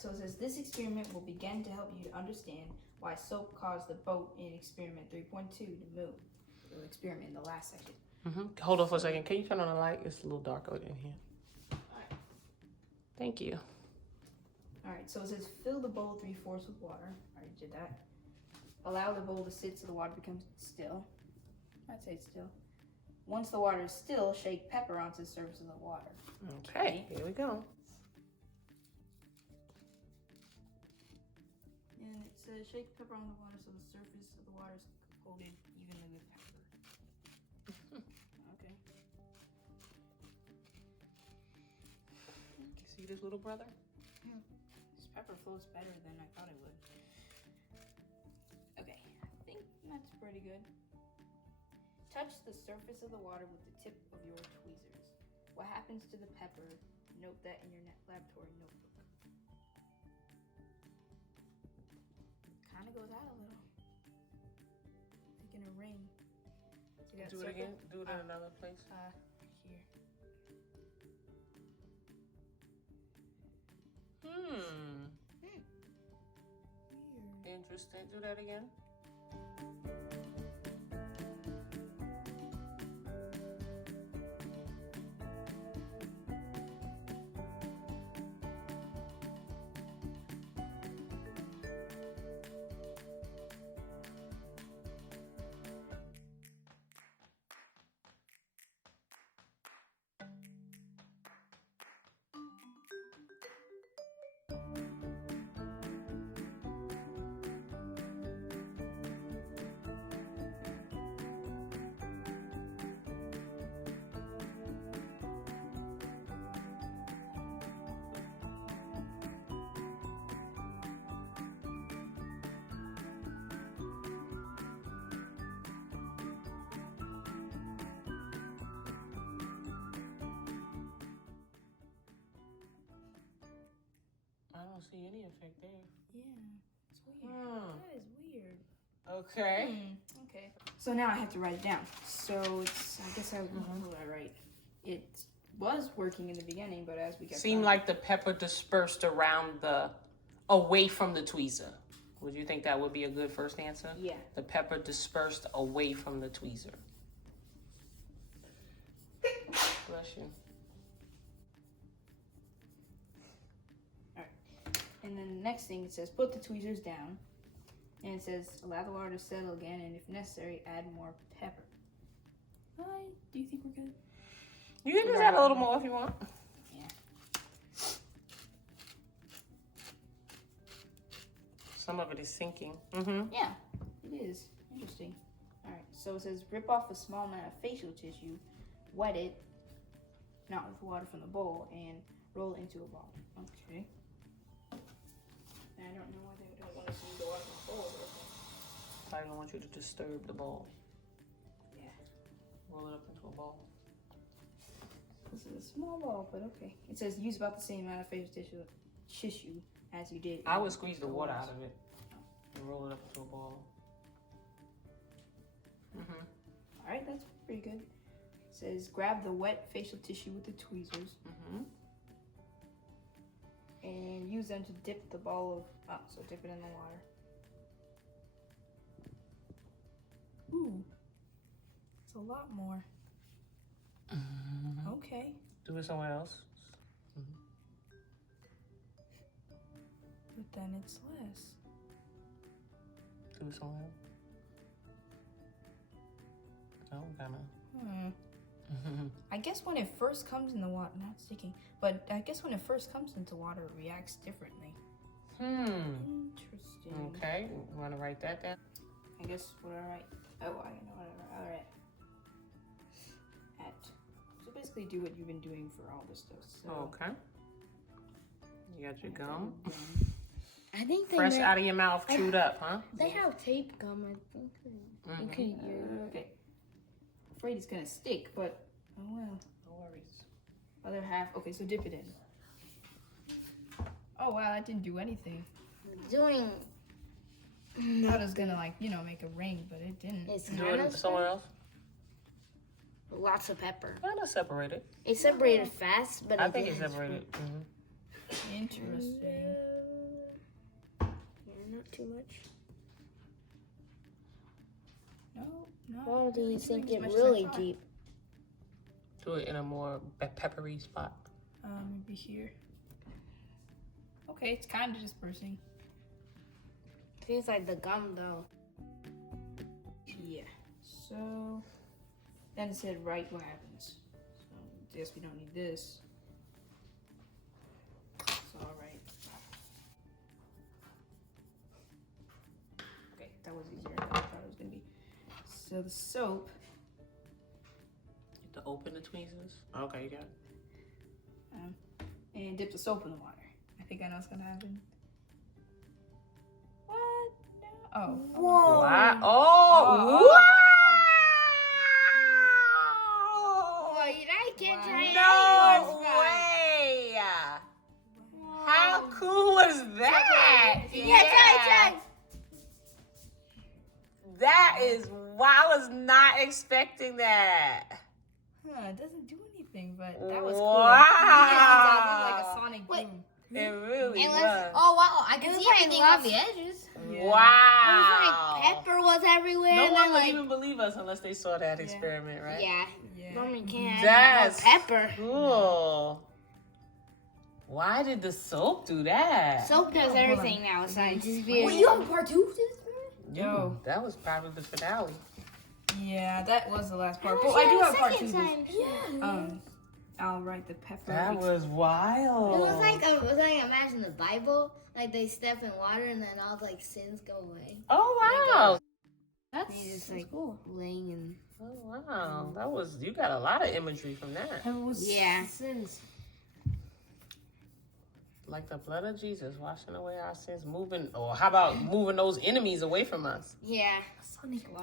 so it says this experiment will begin to help you to understand why soap caused the boat in experiment 3.2 to move. The experiment in the last section. Hold on for a second. Can you turn on the light? It's a little darker in here. Alright. Thank you. Alright, so it says fill the bowl 3/4 with water. I already did that. Allow the bowl to sit so the water becomes still. I'd say it's still. Once the water is still, shake pepper onto the surface of the water. Okay, here we go. And it says shake pepper on the water so the surface of the water is coated evenly with pepper. Okay. You see this little brother? This pepper flows better than I thought it would. Okay, I think that's pretty good. Touch the surface of the water with the tip of your tweezers. What happens to the pepper? Note that in your laboratory notebook. Kind of goes out a little. Like in a ring. So you got Do it circle. again. Do it in another place. Here. Weird. Interesting. Do that again. I don't see any effect there. Yeah, it's weird. That is weird. Okay. Okay. So now I have to write it down. So it's, I guess what did I write? It was working in the beginning, but as we got Seemed like the pepper dispersed around away from the tweezer. Would you think that would be a good first answer? Yeah. The pepper dispersed away from the tweezer. Bless you. Alright. And then the next thing it says put the tweezers down. And it says allow the water to settle again, and if necessary, add more pepper. Do you think we're good? You can just add a little more if you want. Yeah. Some of it is sinking. Yeah, it is. Interesting. Alright, so it says rip off a small amount of facial tissue, wet it, not with water from the bowl, and roll it into a ball. Okay. And I don't know why they don't want us to use the water from the bowl. I don't want you to disturb the ball. Yeah. Roll it up into a ball. This is a small ball, but okay. It says use about the same amount of facial tissue as you did. I would squeeze the water out of it and roll it up into a ball. Alright, that's pretty good. It says grab the wet facial tissue with the tweezers. And use them to dip the ball of, so dip it in the water. Ooh, it's a lot more. Okay. Do it somewhere else. But then it's less. Do it somewhere else. Oh, kind of. I guess when it first comes in the water, not sticking, but I guess when it first comes into water, it reacts differently. Interesting. Okay, you want to write that down? I guess what I write. Oh, I don't know what I write. So basically, do what you've been doing for all this stuff. So. Okay. You got your gum. I think they Fresh out of your mouth, chewed up, huh? They have tape gum. I think you could use. Okay. Afraid it's gonna stick, but oh well. No worries. Other half. Okay, so dip it in. Oh wow, that didn't do anything. Doing. I thought it was gonna make a ring, but it didn't. It's Do kind it of somewhere else. lots of pepper. Kind of separated. It separated fast, but I think it's separated. Interesting. too much? No, no. Or do you It's doing sink as it much as I really thought. deep? Do it in a more peppery spot. Maybe here. Okay, it's kind of dispersing. Feels like the gum though. Yeah. So then it said write what happens. So I guess we don't need this. It's all right. Okay, that was easier than I thought it was gonna be. So the soap. To open the tweezers. Okay, you got it. And dip the soap in the water. I think I know what's gonna happen. What? No. Oh. Whoa. Wow. Oh, Wow. Oh, I can't try it. No way. How cool was that? Yeah, try. That is, wow, I was not expecting that. Huh, it doesn't do anything, but that was Wow. cool. It like a sonic Wait. boom. It really And was. oh wow, I can see everything off the edges. Yeah. Wow. It was like pepper was everywhere. No and one then, would like, even believe us unless they saw that experiment, right? Yeah. Yeah. Normally can't. That's Pepper. cool. Why did the soap do that? Soap does everything now. Science is weird. Wait, you have part 2 to this? Yo. That was probably the finale. Yeah, that was the last part. But I do have part 2. Yeah. I'll write the pepper. That was wild. It was like imagine the Bible, like they step in water and then all like sins go away. Oh wow. That's Just like laying in. Oh wow. That was, you got a lot of imagery from that. Yeah. Sins. Like the blood of Jesus washing away our sins, moving, or how about moving those enemies away from us? Yeah.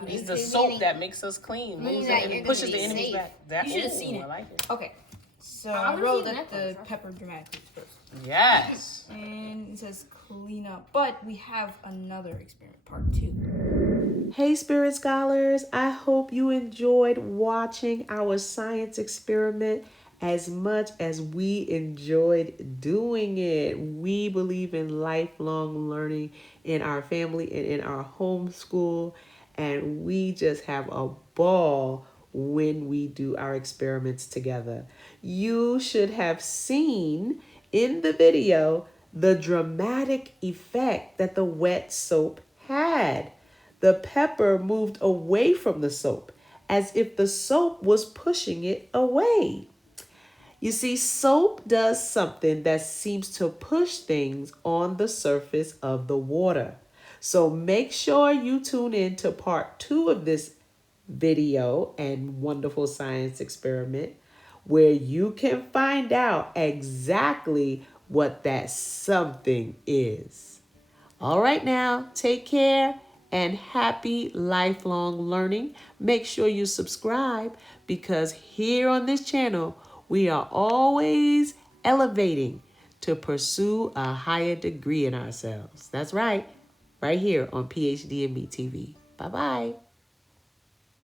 He's the soap that makes us clean, moves that the, you're pushes gonna the be enemies safe. back. That, You should have seen it. I like it. Okay. So I I wanna wrote see that the the necklace. pepper dramatically first. Yes. And it says clean up. But we have another experiment, part 2. Hey, Spirit Scholars, I hope you enjoyed watching our science experiment as much as we enjoyed doing it. We believe in lifelong learning in our family and in our homeschool, and we just have a ball when we do our experiments together. You should have seen in the video the dramatic effect that the wet soap had. The pepper moved away from the soap as if the soap was pushing it away. You see, soap does something that seems to push things on the surface of the water. So make sure you tune in to part 2 of this video and wonderful science experiment, where you can find out exactly what that something is. All right, now, take care and happy lifelong learning. Make sure you subscribe, because here on this channel, we are always elevating to pursue a higher degree in ourselves. That's right here on PhD and Me TV. Bye-bye.